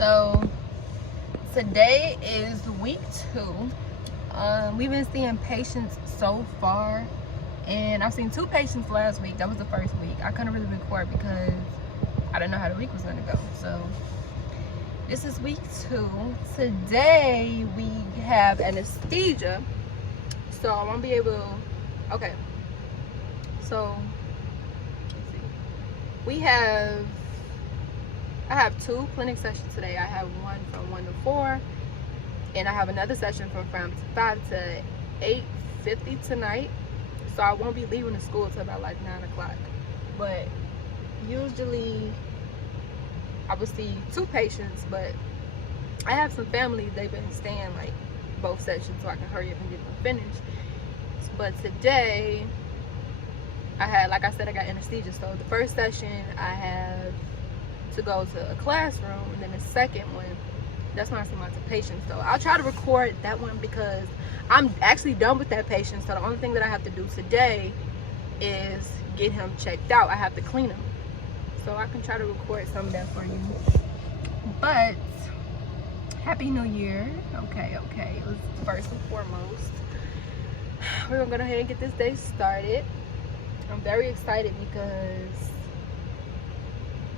So today is week 2. We've been seeing patients so far, and I've seen 2 patients last week. That was the first week. I couldn't really record because I didn't know how the week was gonna go. So this is week 2. Today we have anesthesia, so I won't be able to. Okay, so let's see. I have 2 clinic sessions today. I have one from 1 to 4, and I have another session from 5 to 8:50 tonight. So I won't be leaving the school till about like 9 o'clock. But usually I would see 2 patients, but I have some family. They've been staying like both sessions so I can hurry up and get them finished. But today I had, like I said, I got anesthesia. So the first session I have to go to a classroom, and then the second one, that's when I see my patients. So I'll try to record that one because I'm actually done with that patient. So the only thing that I have to do today is get him checked out. I have to clean him, so I can try to record some of that for you. But Happy New Year. Okay, it was first and foremost. We're gonna go ahead and get this day started. I'm very excited because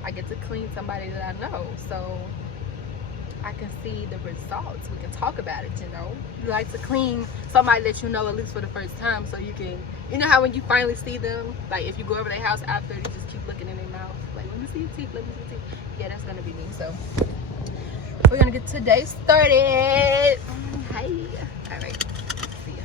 I get to clean somebody that I know, so I can see the results. We can talk about it, you know. You like to clean somebody that you know at least for the first time, so you can, you know how when you finally see them, like if you go over their house after, you just keep looking in their mouth, like, let me see your teeth, let me see your teeth. Yeah, that's gonna be me. So we're gonna get today started. Hi. All right. See ya.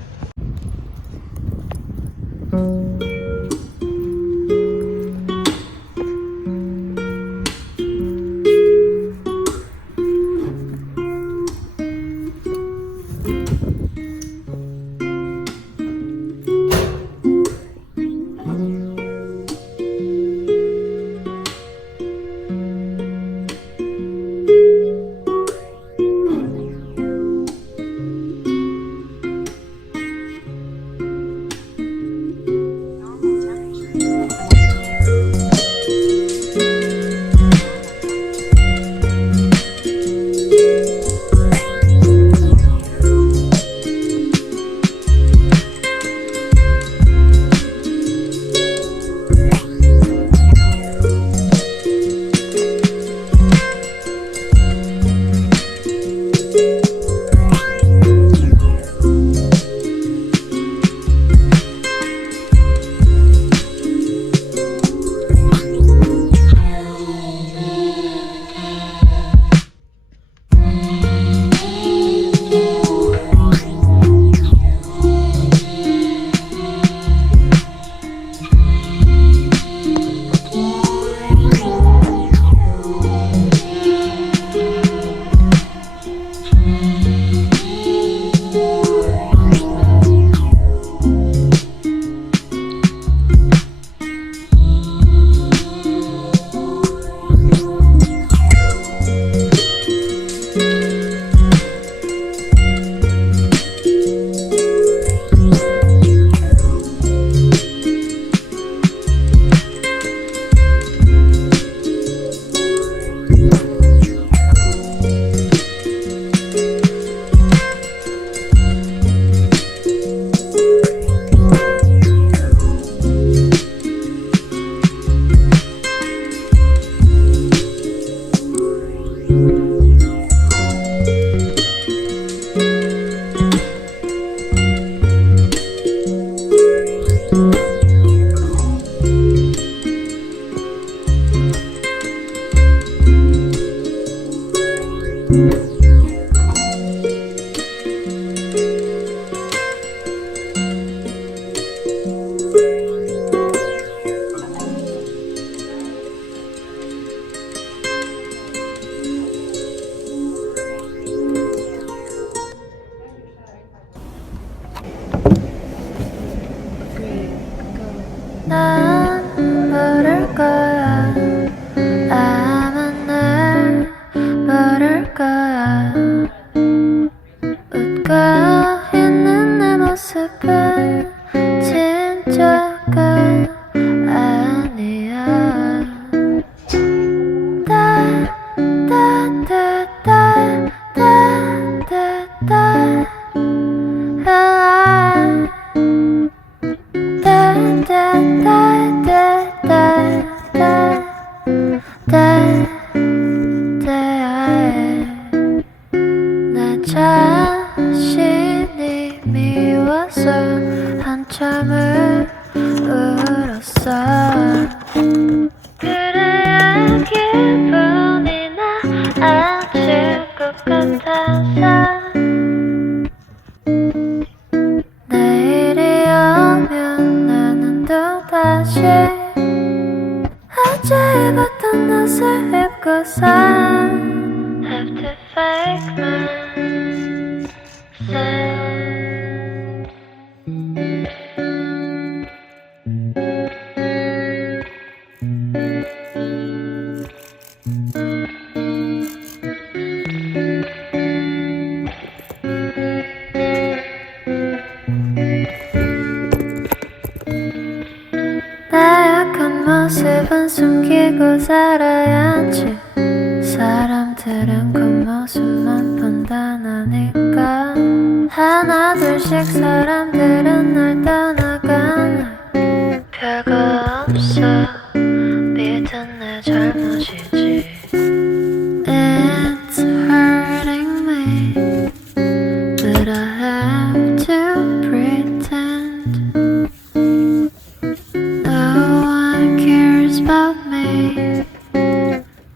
to fake myself. 나약한 모습은 숨기고 살아야지. 사람들은 겉모습만 판단하니까 하나 둘씩 사람들은 날 떠나가네. 별거 없어 믿은 내 잘못이지. It's hurting me, but I have to pretend no one cares about me.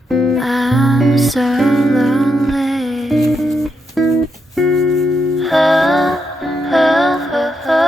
I'm so lonely. Oh, oh, oh, oh.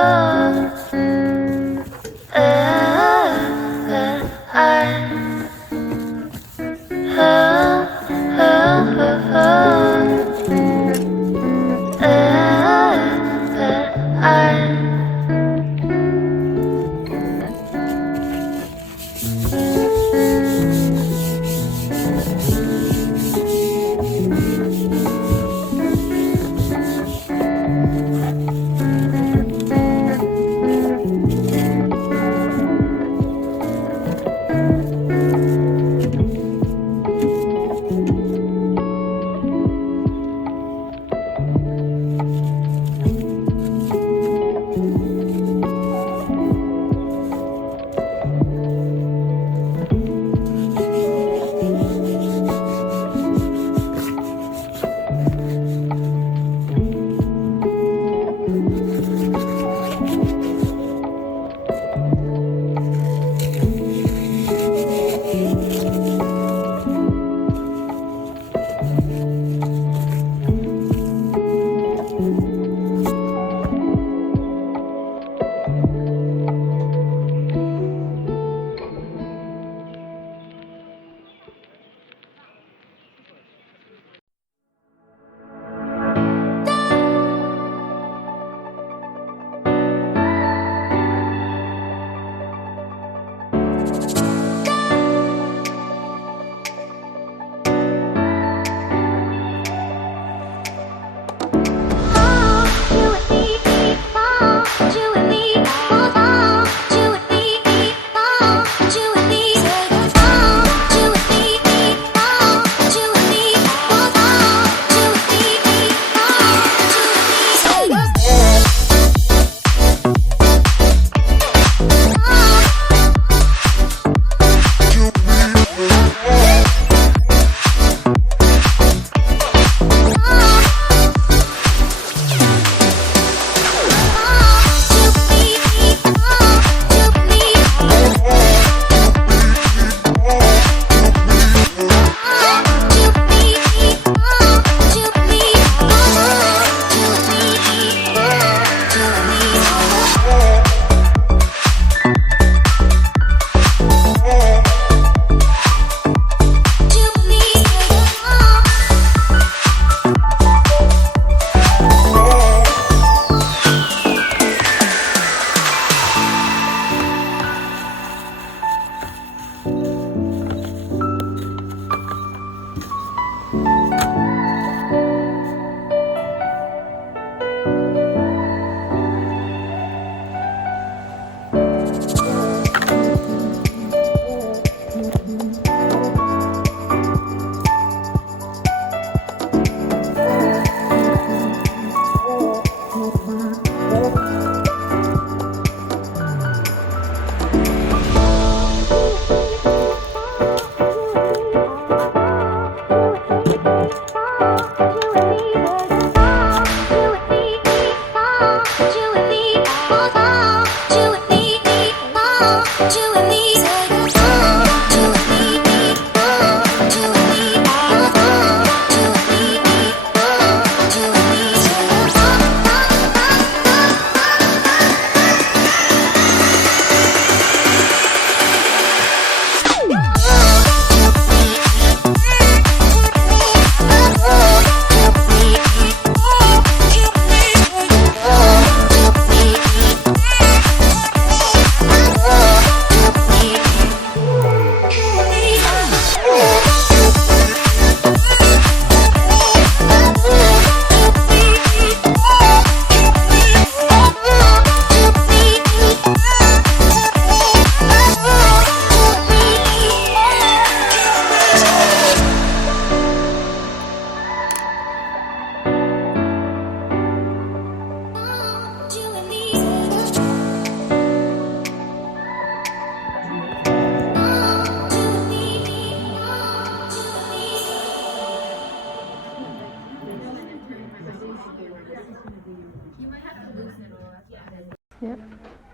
Yep.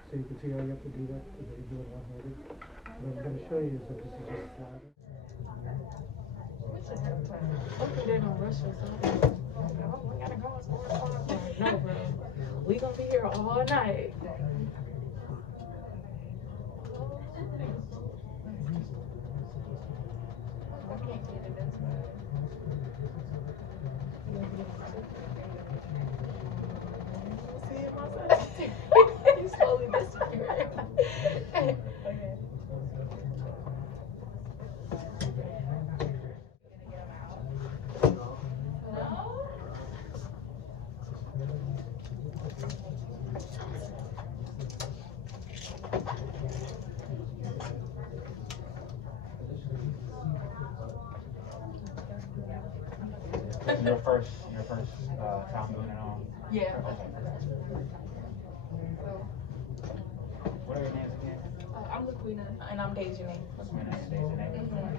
So you can see how you have to do that because you do it one-handed. What I'm going to show you is that this is just slide. We should have time. Hopefully they don't rush us up. Oh, we gotta go. It's 4 o'clock. No, bro. We gonna be here all night. I can't get it this way. See it, my son? He's slowly disappearing. Okay. Your first time doing it on? Yeah. What are your names again? I'm Laquina. And I'm Dejanay. What's your name? Dejanay?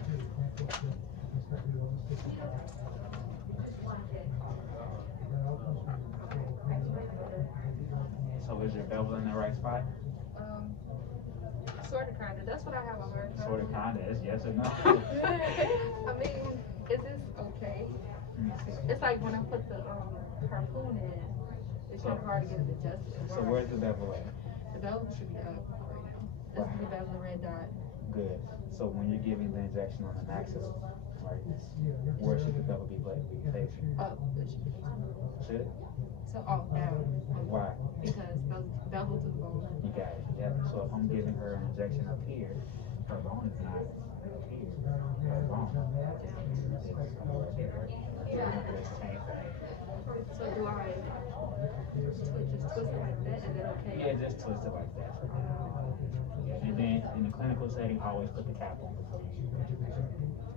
So is your bevel in the right spot? Sort of, kind of. That's what I have on her. Sort of, kinda. It's yes or no? I mean, is this okay? It's like when I put the harpoon in, it's kind of hard to get it adjusted. So where's the bevel at? The bevel should be up right now. This is the bevel red dot. Good. So when you're giving the injection on the maxilla, right, where should the bevel be facing? Up. It should be. Should? So off down. Why? Because those bevel to the bone. You got it. Yep. So if I'm giving her an injection up here, her bone is not up here. Her bone is right here. So do I just twist it like that? Is that okay? Yeah, just twist it like that. And then in the clinical setting, always put the cap on before you use it.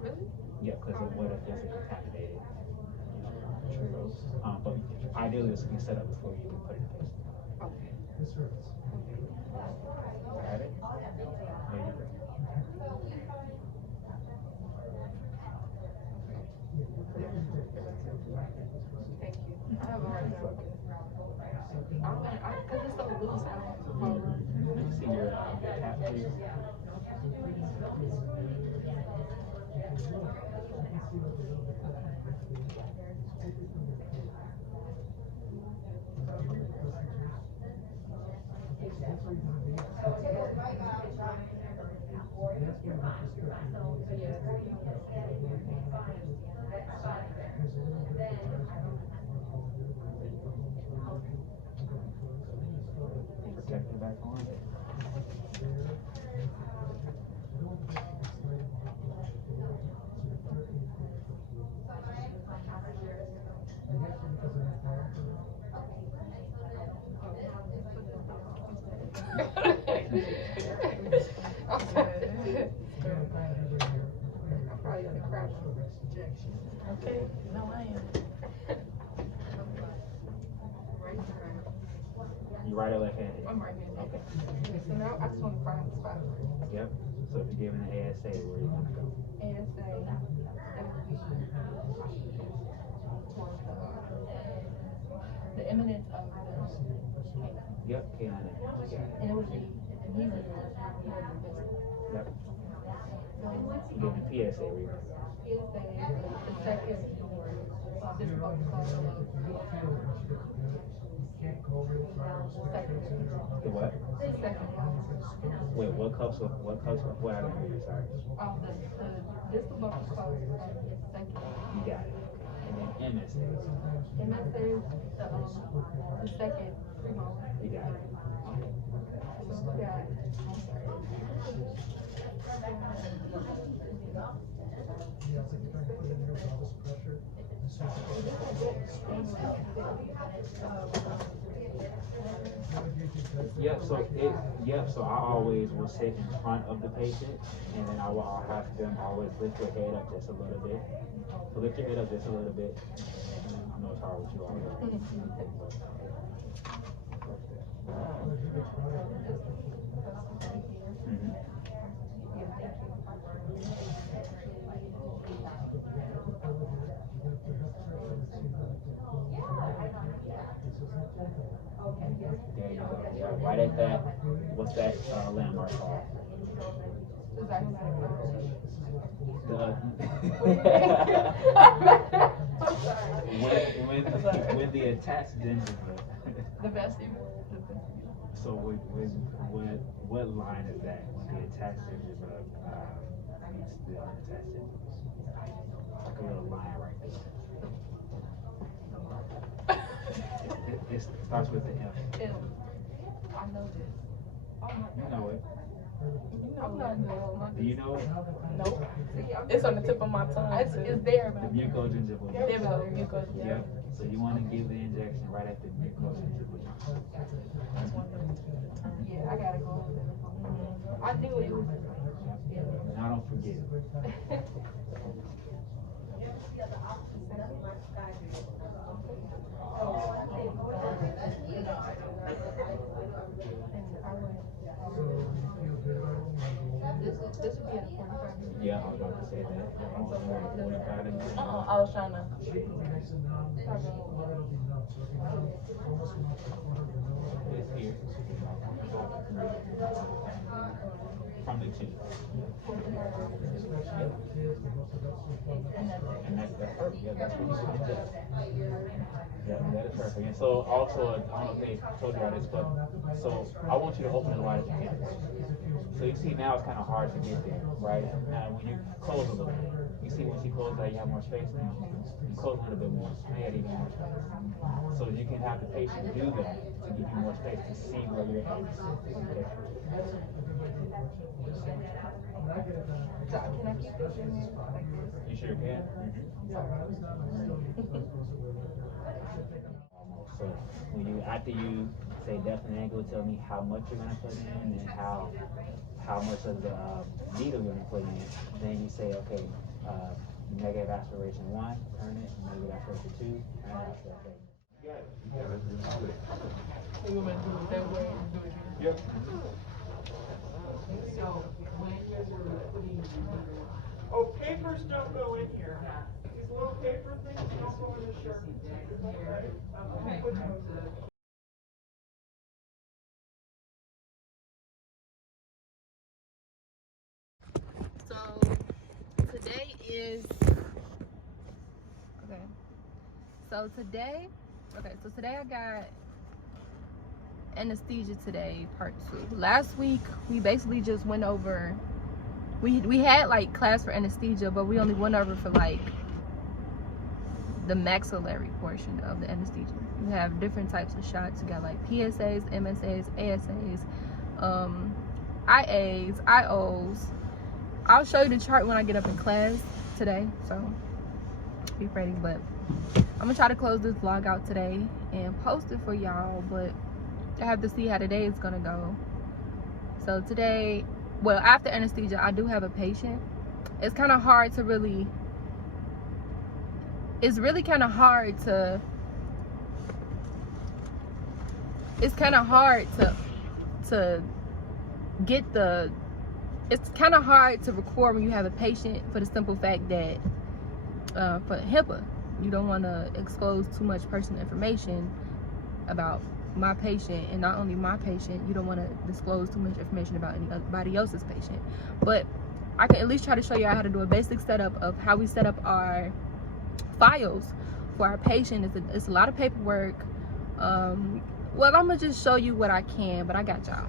Really? Yeah, because of what if it's a contaminated materials. But ideally, this will be set up before you even put it in. Okay. Got it? There you go. Thank you. I have a hard time with this. Because it's so loose, I don't follow. Let me see your cap, please. Protect it back on. I'm probably gonna crash from this injection. Okay. No, I am. Right side. You right or left-handed? I'm right-handed. Okay. So now I just want to find the spot. Yep. So if you're giving an ASA, where are you gonna go? And say that would be towards the eminence of the canine. Yep, K9. You got it. And it would be immediately more than this. Yep. You're giving PSA reading. PSA, the second, this is what we call The what? the second one. Wait, what cups of what I don't hear, sorry. This is what we call the second. You got it. And then MSA. MSA is the second primo. You got it. So we got, I'm sorry. So I always will sit in front of the patient, and then I'll have them always lift your head up just a little bit. So lift your head up just a little bit. I know it's hard with you all. There you go. Yeah, right at what's that landmark called? Is that The when the attached gingiva. the vestibule? So what line is that when the attached gingiva meets the unattached gingiva? Like a little line right there. It starts with the M. I know this. You know it. I'm not Do you know it? Nope. It's on the tip of my tongue. It's there, The but mucogingival. There we go. Mucus. Yep. So you want to give the injection right at the mucogingival. That's one of the terms. yeah, I gotta go. I knew it was. Now don't forget. This would be at 45 minutes. Yeah, I was about to say that. I was trying to. It's here. From the chin. And that's perfect. Yeah, that's what you want to do. Yeah, that is perfect. And so also, I don't know if they told you about this, but so I want you to open it as wide as you can. So you see now it's kind of hard to get there, right? Now when you close a little bit, you see when she closes that you have more space now. You close a little bit more, may add even more space. So you can have the patient do that to give you more space to see where your head is. Okay. Can I keep this in here like this? You sure can? Almost. So when you after you say depth and angle, tell me how much you're gonna put in and how much of the needle you're gonna put in. Then you say, okay, negative aspiration 1, turn it. Negative aspiration 2, turn it. Okay. You want me to do it that way? Do it here? Yep. So when you're putting. Oh, papers don't go in here. These little paper things don't go in the shirt. So today is okay. So today I got anesthesia today, part 2. Last week we basically just went over. We had like class for anesthesia, but we only went over for like the maxillary portion of the anesthesia. You have different types of shots. You got like PSAs, MSAs, ASAs, IAs, IOs. I'll show you the chart when I get up in class today, so be ready. But I'm gonna try to close this vlog out today and post it for y'all, but I have to see how today is gonna go. So today, well, after anesthesia, I do have a patient. It's kind of hard to really, it's kind of hard to get the, it's kind of hard to record when you have a patient, for the simple fact that for HIPAA, you don't want to expose too much personal information about my patient, and not only my patient, you don't want to disclose too much information about anybody else's patient. But I can at least try to show you how to do a basic setup of how we set up our files for our patient. It's a lot of paperwork. Well, I'm gonna just show you what I can, but I got y'all.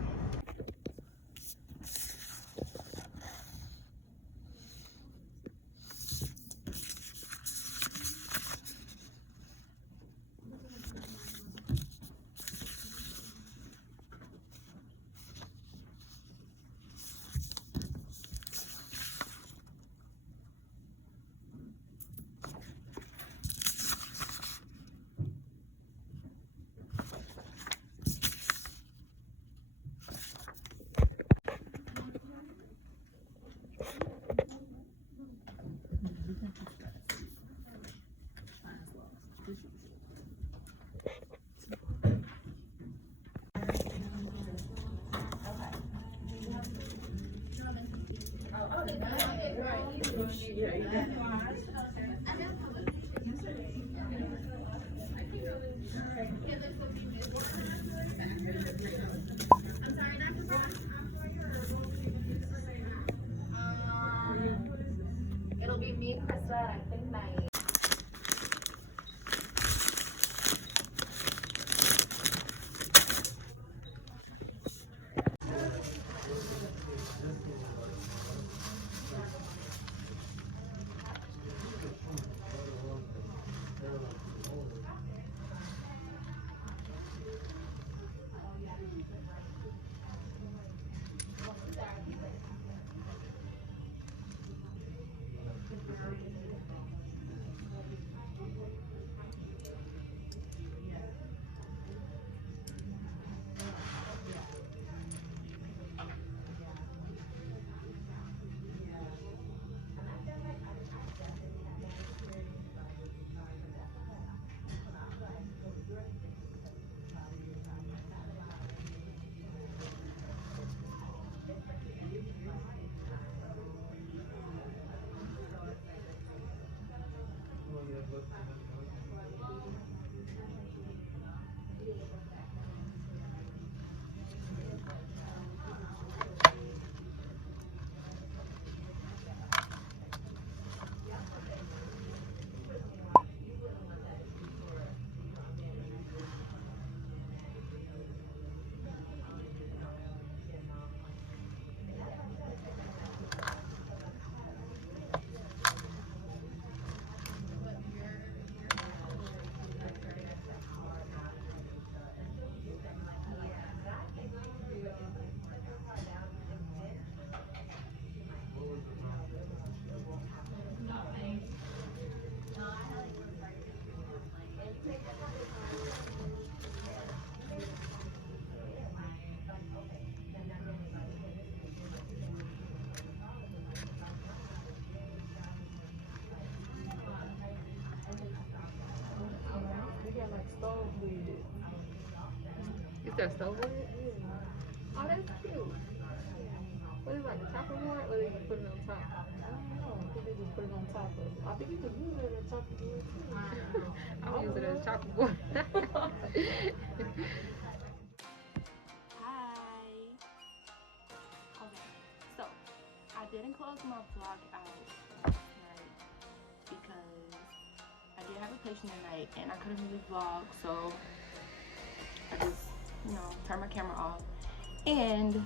They got like stove lid. It's that stove lid? Oh, that's cute. What is it, like a chopper board, or they just put it on top? I don't know. I think they just put it on top of it. I think you could use it as a chopper board too. I would use it as a chopper board. Hi. Okay, so I didn't close my vlog out right because I did have a patient tonight and I couldn't really vlog, so I just, turned my camera off and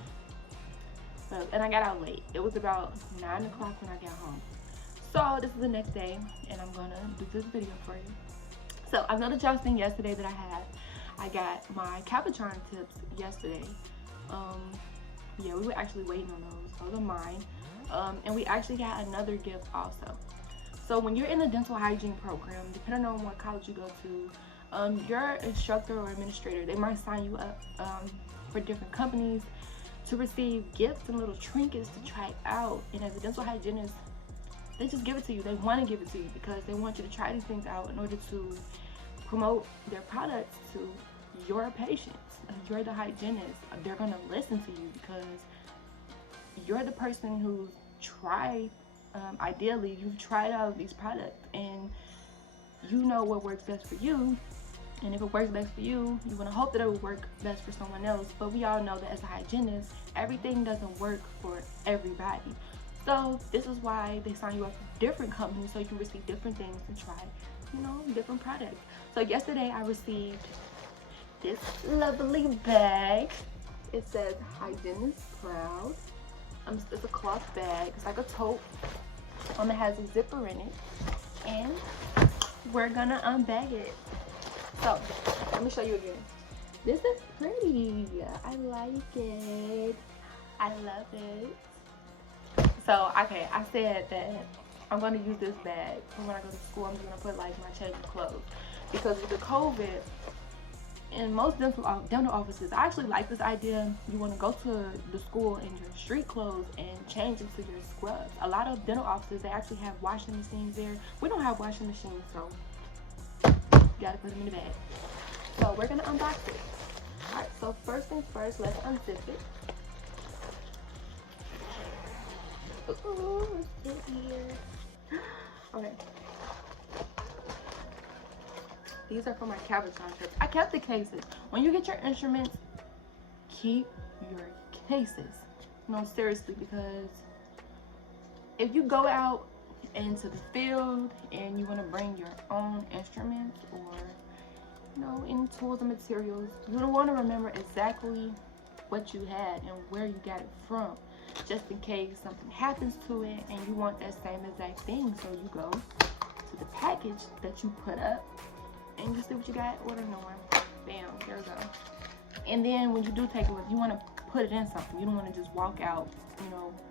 I got out late. It was about 9 o'clock when I got home. So this is the next day and I'm gonna do this video for you. So I know that y'all seen yesterday that I got my Capuchon tips yesterday. Yeah, we were actually waiting on those. Those are mine. And we actually got another gift also. So when you're in the dental hygiene program, depending on what college you go to, your instructor or administrator, they might sign you up for different companies to receive gifts and little trinkets to try out. And as a dental hygienist, they just give it to you. They want to give it to you because they want you to try these things out in order to promote their products to your patients. You're the hygienist. They're going to listen to you because you're the person who's tried, ideally, you've tried out these products and you know what works best for you. And if it works best for you, you want to hope that it will work best for someone else. But we all know that as a hygienist, everything doesn't work for everybody. So this is why they sign you up with different companies so you can receive different things and try, different products. So yesterday I received this lovely bag. It says hygienist proud. It's a cloth bag. It's like a tote. It has a zipper in it. And we're gonna unbag it. So let me show you again. This is pretty. I like it. I love it. So, okay, I said that I'm going to use this bag. And when I go to school, I'm just going to put like my change of clothes. Because with the COVID, in most dental offices, I actually like this idea. You want to go to the school in your street clothes and change into your scrubs. A lot of dental offices, they actually have washing machines there. We don't have washing machines, so you got to put them in the bag. So we're going to unbox it. Alright, so first things first, let's unzip it. Ooh, what's in here? Okay. These are for my Capuchon trips. I kept the cases. When you get your instruments, keep your cases. No, seriously, because if you go out into the field and you want to bring your own instruments or any tools and materials, you don't want to remember exactly what you had and where you got it from, just in case something happens to it and you want that same exact thing. So you go to the package that you put up and you see what you got, order another one. Bam, there we go. And then when you do take it with, you want to put it in something. You don't want to just walk out,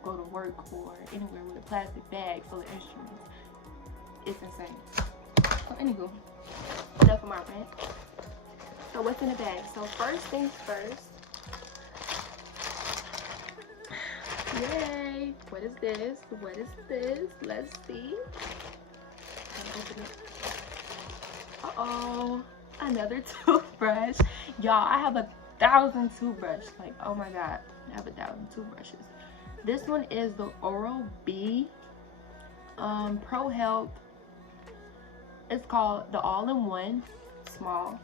go to work or anywhere with a plastic bag full of instruments. It's insane. So anywho, enough of my rant. So what's in the bag? So first things first. Yay! What is this? What is this? Let's see. Open it. Uh-oh. Another toothbrush. Y'all, I have 1,000 toothbrushes. Like, oh my god. I have 1,000 toothbrushes. This one is the Oral-B Pro Health It's called the All-in-One Small.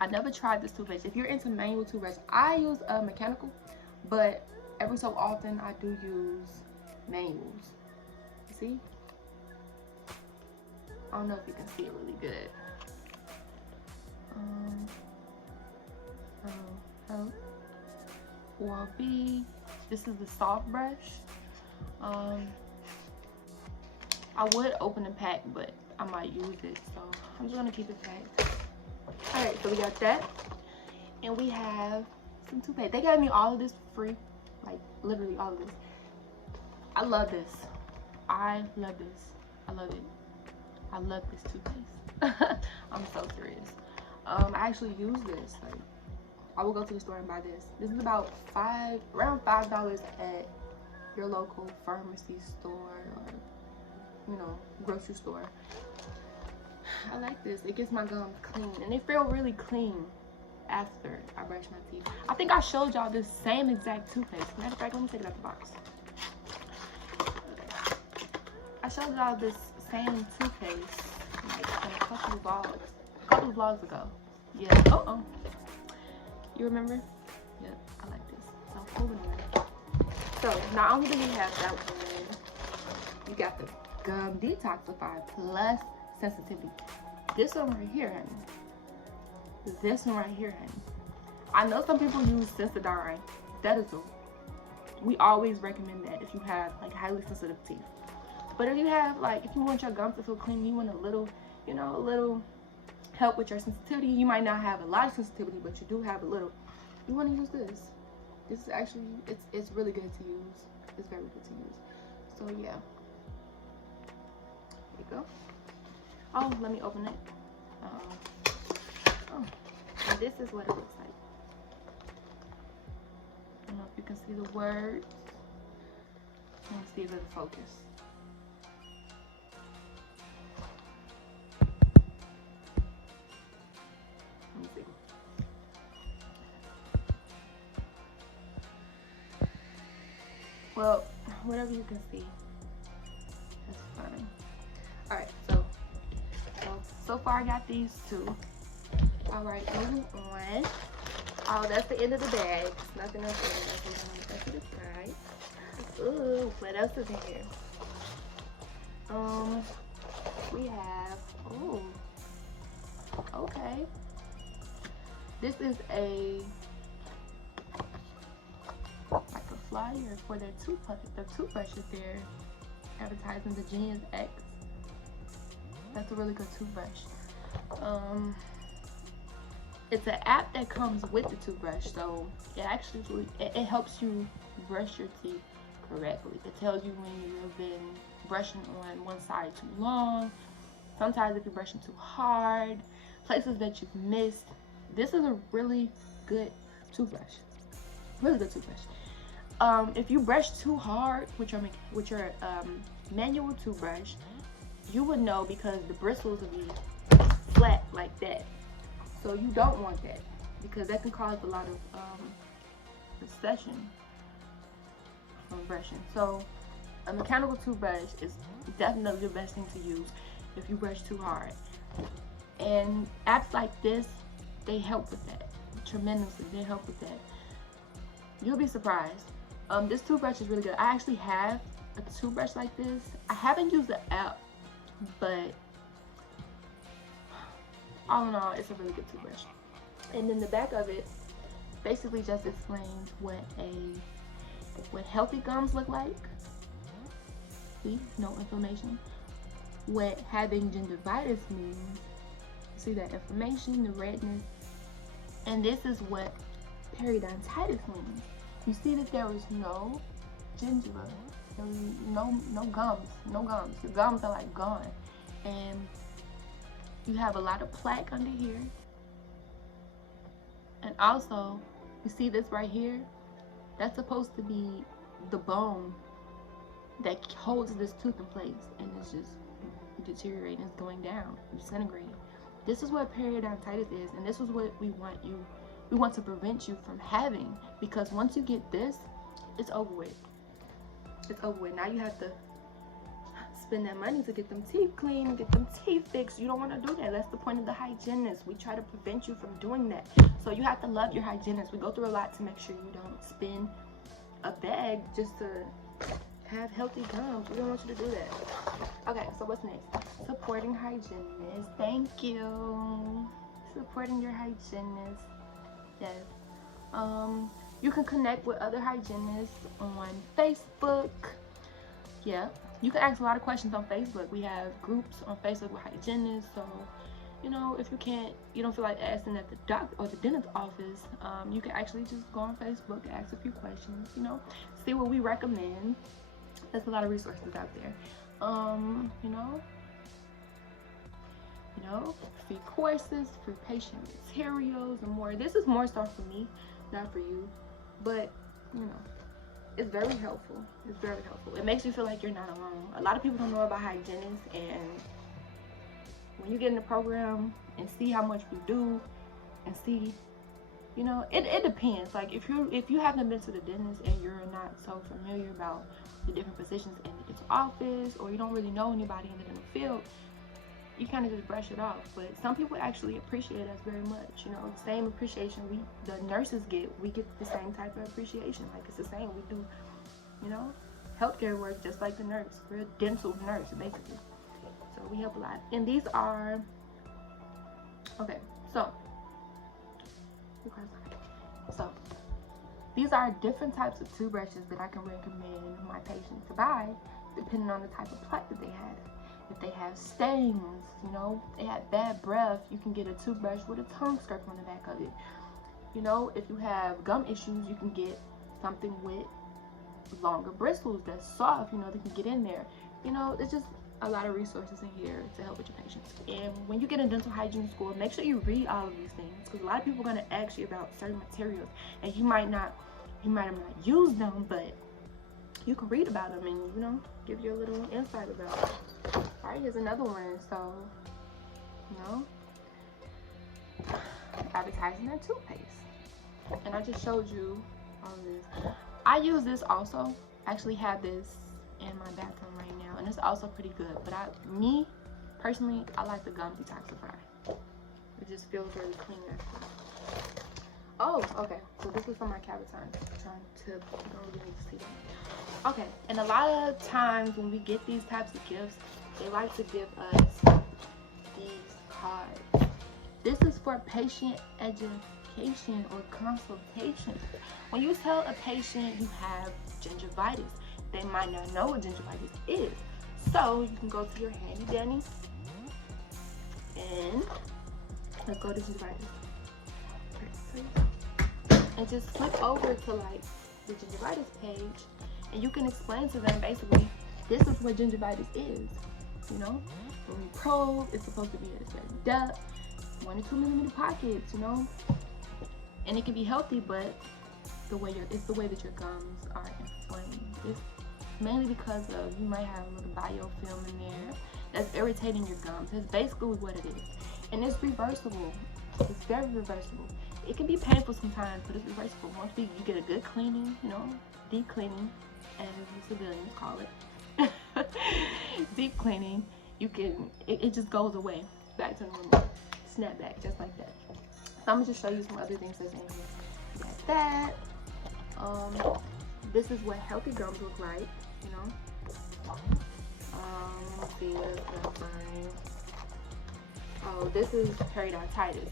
I never tried this toothpaste. If you're into manual toothbrush, I use a mechanical, but every so often I do use manuals. You see? I don't know if you can see it really good. Or B, this is the soft brush. I would open the pack, but I might use it, so I'm just gonna keep it packed. All right, so we got that, and we have some toothpaste. They gave me all of this for free, like literally all of this. I love this. I love this. I love it. I love this toothpaste. I'm so serious. I actually use this. Like, I will go to the store and buy this. This is about around $5 at your local pharmacy store or, you know, grocery store. I like this. It gets my gums clean, and they feel really clean after I brush my teeth. I think I showed y'all this same exact toothpaste. Matter of fact, let me take it out the box. I showed y'all this same toothpaste like in a couple of vlogs ago. Yeah. You remember? Yeah, I like this. So moving on. So not only do you have that one, you got the gum detoxifier plus sensitivity. This one right here, honey. This one right here, honey. I know some people use Sensodyne. That is we always recommend that if you have like highly sensitive teeth. But if you have like, if you want your gums to feel clean, you want a little, you know, a little help with your sensitivity. You might not have a lot of sensitivity, but you do have a little. You want to use this. This is actually, it's really good to use. It's very good to use. So yeah. There you go. Oh, let me open it. Oh, and this is what it looks like. I don't know if you can see the words. Let me see if it'll focus. Let me see. Well, whatever you can see, that's fine. All right, so far I got these two. All right, moving on. Oh, that's the end of the bag. Nothing else in there. So I'm gonna put that to the side. Ooh, what else is in here? We have, oh, okay. This is like a flyer for their toothbrush that they're advertising, the Genius X. That's a really good toothbrush. It's an app that comes with the toothbrush, so it actually it helps you brush your teeth correctly. It tells you when you've been brushing on one side too long, sometimes if you're brushing too hard, places that you've missed. This is a really good toothbrush. Really good toothbrush. If you brush too hard with your manual toothbrush, you would know because the bristles will be flat like that. So you don't want that because that can cause a lot of recession from brushing. So a mechanical toothbrush is definitely the best thing to use if you brush too hard. And apps like this, they help with that tremendously. They help with that. You'll be surprised. This toothbrush is really good. I actually have a toothbrush like this. I haven't used the app, but all in all, it's a really good toothbrush. And then the back of it basically just explains what healthy gums look like. See, no inflammation. What having gingivitis means. See that inflammation, the redness. And this is what periodontitis means. You see that there is no gingiva, no gums. Your gums are like gone. And you have a lot of plaque under here. And also, you see this right here? That's supposed to be the bone that holds this tooth in place. And it's just deteriorating, it's going down, disintegrating. This is what periodontitis is, and this is what we want to prevent you from having, because once you get this, it's over with. It's over with. Now you have to spend that money to get them teeth clean, get them teeth fixed. You don't want to do that. That's the point of the hygienist. We try to prevent you from doing that. So you have to love your hygienist. We go through a lot to make sure you don't spend a bag just to have healthy gums. We don't want you to do that. Okay, so what's next? Supporting hygienists. Thank you. Supporting your hygienist. Yes. You can connect with other hygienists on Facebook. Yeah, you can ask a lot of questions on Facebook. We have groups on Facebook with hygienists. So, you know, if you don't feel like asking at the doctor or the dentist office, you can actually just go on Facebook, ask a few questions, you know, see what we recommend. There's a lot of resources out there. You know, free courses, free patient materials, and more. This is more so for me, not for you, but you know, it's very helpful. It's very helpful. It makes you feel like you're not alone. A lot of people don't know about hygienists, and when you get in the program and see how much we do, and see, you know, it depends. Like if you haven't been to the dentist and you're not so familiar about the different positions in its office, or you don't really know anybody in the dental field, you kind of just brush it off. But some people actually appreciate us very much. You know, the same appreciation the nurses get, we get the same type of appreciation. Like it's the same. We do, you know, healthcare work just like the nurse. We're a dental nurse basically. So we help a lot. And these are, okay, so these are different types of toothbrushes that I can recommend my patients to buy depending on the type of plaque that they have. If they have stains, you know, they have bad breath, you can get a toothbrush with a tongue scrape on the back of it. You know, if you have gum issues, you can get something with longer bristles that's soft, you know, that can get in there. You know, it's just a lot of resources in here to help with your patients. And when you get in dental hygiene school, make sure you read all of these things, because a lot of people are going to ask you about certain materials, and you might have not used them, but you can read about them and, you know, give you a little insight about it. All right, here's another one. So, you know, advertising their toothpaste. And I just showed you all of this. I use this also. I actually have this in my bathroom right now, and it's also pretty good. But me personally, I like the gum detoxifier. It just feels really clean after. Oh, okay. So this is for my cavitation. You don't really need to see that. Okay, and a lot of times when we get these types of gifts, they like to give us these cards. This is for patient education or consultation. When you tell a patient you have gingivitis, they might not know what gingivitis is. So you can go to your handy dandy and let's go to gingivitis. And just flip over to like the gingivitis page, and you can explain to them basically, this is what gingivitis is. You know, when you probe, it's supposed to be at a certain depth, 1 to 2 millimeter pockets, you know, and it can be healthy, but it's the way that your gums are inflamed. It's mainly because of, you might have a little biofilm in there that's irritating your gums. That's basically what it is, and it's reversible. It's very reversible. It can be painful sometimes, but it's reversible. Once you get a good cleaning, you know, deep cleaning, as the civilians call it, deep cleaning, you can, it just goes away, back to normal, snap back, just like that. So I'm gonna just show you some other things that's in here. Like that. This is what healthy gums look like, you know. Let's see what else I find. Oh, this is periodontitis.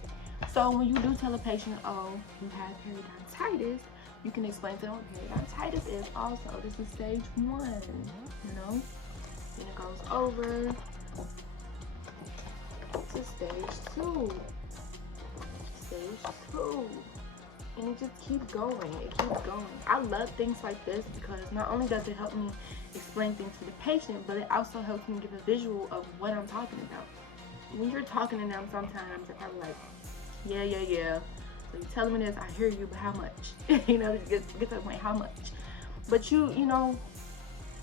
So when you do tell a patient, oh, you have periodontitis, you can explain to them what periodontitis is also. This is stage 1, you know. Then it goes over to stage 2. Stage 2. And it just keeps going. It keeps going. I love things like this because not only does it help me explain things to the patient, but it also helps me give a visual of what I'm talking about. When you're talking to them, sometimes they're probably like, yeah. So you're telling me this, I hear you, but how much? You know, get to the point, how much? But you know,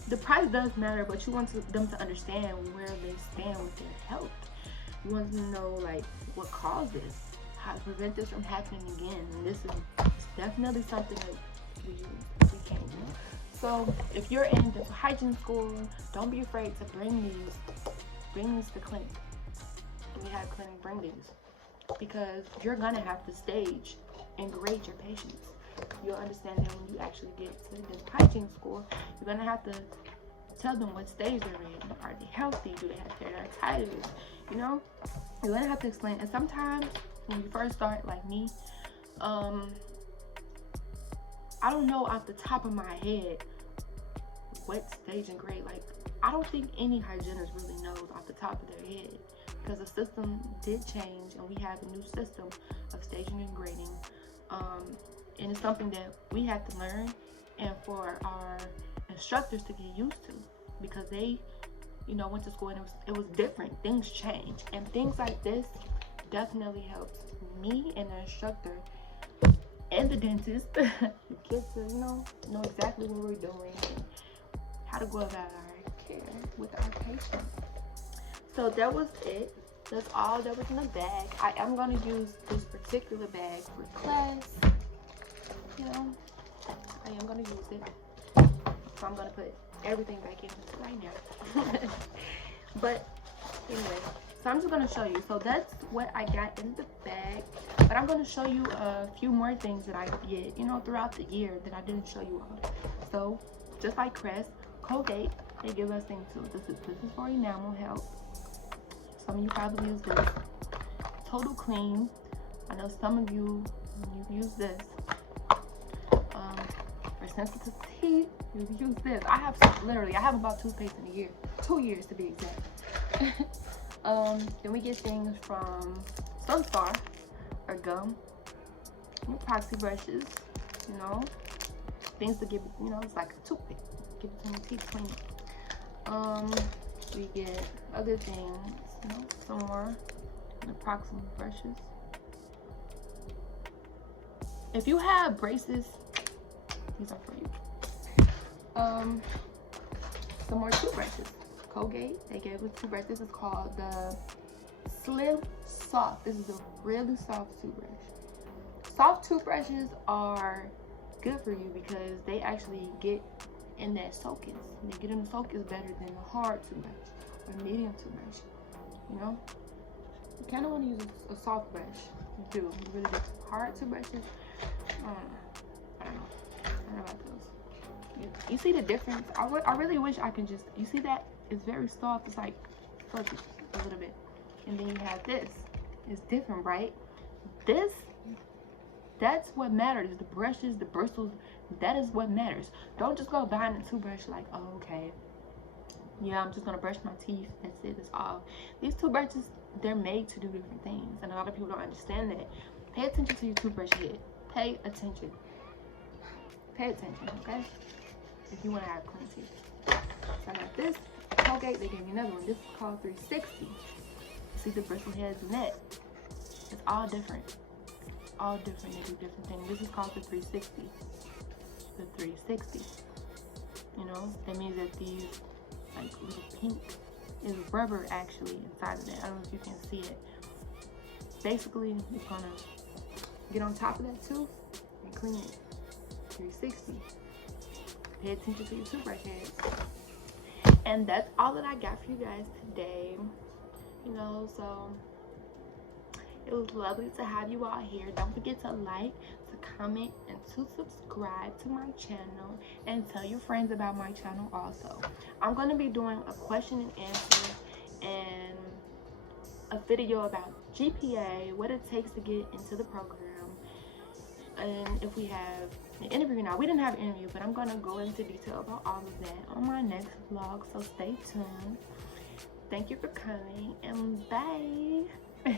the price does matter, but you want them to understand where they stand with their health. You want them to know, like, what caused this, how to prevent this from happening again. And this is definitely something that we can't do. So if you're in dental hygiene school, don't be afraid to bring these to clinic. When you have clinic, bring these, because you're gonna have to stage and grade your patients. You'll understand that when you actually get to dental hygiene school. You're gonna have to tell them what stage they're in. Are they healthy? Do they have periodontitis? You know, you're gonna have to explain. And sometimes when you first start, like me, I don't know off the top of my head what stage and grade. Like, I don't think any hygienist really knows off the top of their head, because the system did change and we have a new system of staging and grading. And it's something that we have to learn, and for our instructors to get used to, because they, you know, went to school and it was different. Things change, and things like this definitely helps me and the instructor and the dentist get to, you know exactly what we're doing and how to go about our care with our patients. So that was it. That's all that was in the bag. I am going to use this particular bag for class. You know, I am going to use it. So I'm going to put everything back in right now. But anyway, so I'm just going to show you. So that's what I got in the bag. But I'm going to show you a few more things that I get, you know, throughout the year that I didn't show you all. So just like Crest, Colgate, they give us things too. This is for enamel health. Some of you probably use this. Total Clean. I know some of you use this. For sensitive teeth, you use this. I have about toothpaste in a year. 2 years to be exact. Then we get things from Sunstar or gum. Epoxy brushes, you know. Things to give, you know, it's like a toothpick. Give it to your teeth clean. We get other things, you know, some more epoxy brushes. If you have braces, these are for you. Some more toothbrushes. Colgate, they gave us toothbrushes. This is called the Slim Soft. This is a really soft toothbrush. Soft toothbrushes are good for you because they actually get in that soakins. They get in the soakins better than a hard toothbrush or medium toothbrush. You know, you kind of want to use a soft brush. You do. You really do. Hard toothbrushes, I don't know about those. You see the difference? I really wish I could just, you see that? It's very soft. It's like fuzzy a little bit. And then you have this. It's different, right? That's what matters. The brushes, the bristles, that is what matters. Don't just go buying a toothbrush like, oh, okay, yeah, I'm just gonna brush my teeth. That's it. That's all. These toothbrushes, they're made to do different things, and a lot of people don't understand that. Pay attention to your toothbrush head. Pay attention. Pay attention, okay? If you want to have clean teeth. So I got this. Colgate, they gave me another one. This is called 360. See the bristle heads and that. It's all different. All different. They do different things. This is called the 360. The 360. You know, that means that these like little pink is rubber actually inside of that. I don't know if you can see it. Basically, it's gonna get on top of that tooth and clean it. 360. Pay attention to your toothbrush heads. And that's all that I got for you guys today. You know, so it was lovely to have you all here. Don't forget to like, to comment, and to subscribe to my channel, and tell your friends about my channel also. I'm going to be doing a question and answer and a video about GPA, what it takes to get into the program, and if we have an interview. Now, we didn't have an interview, but I'm going to go into detail about all of that on my next vlog, so stay tuned. Thank you for coming, and bye.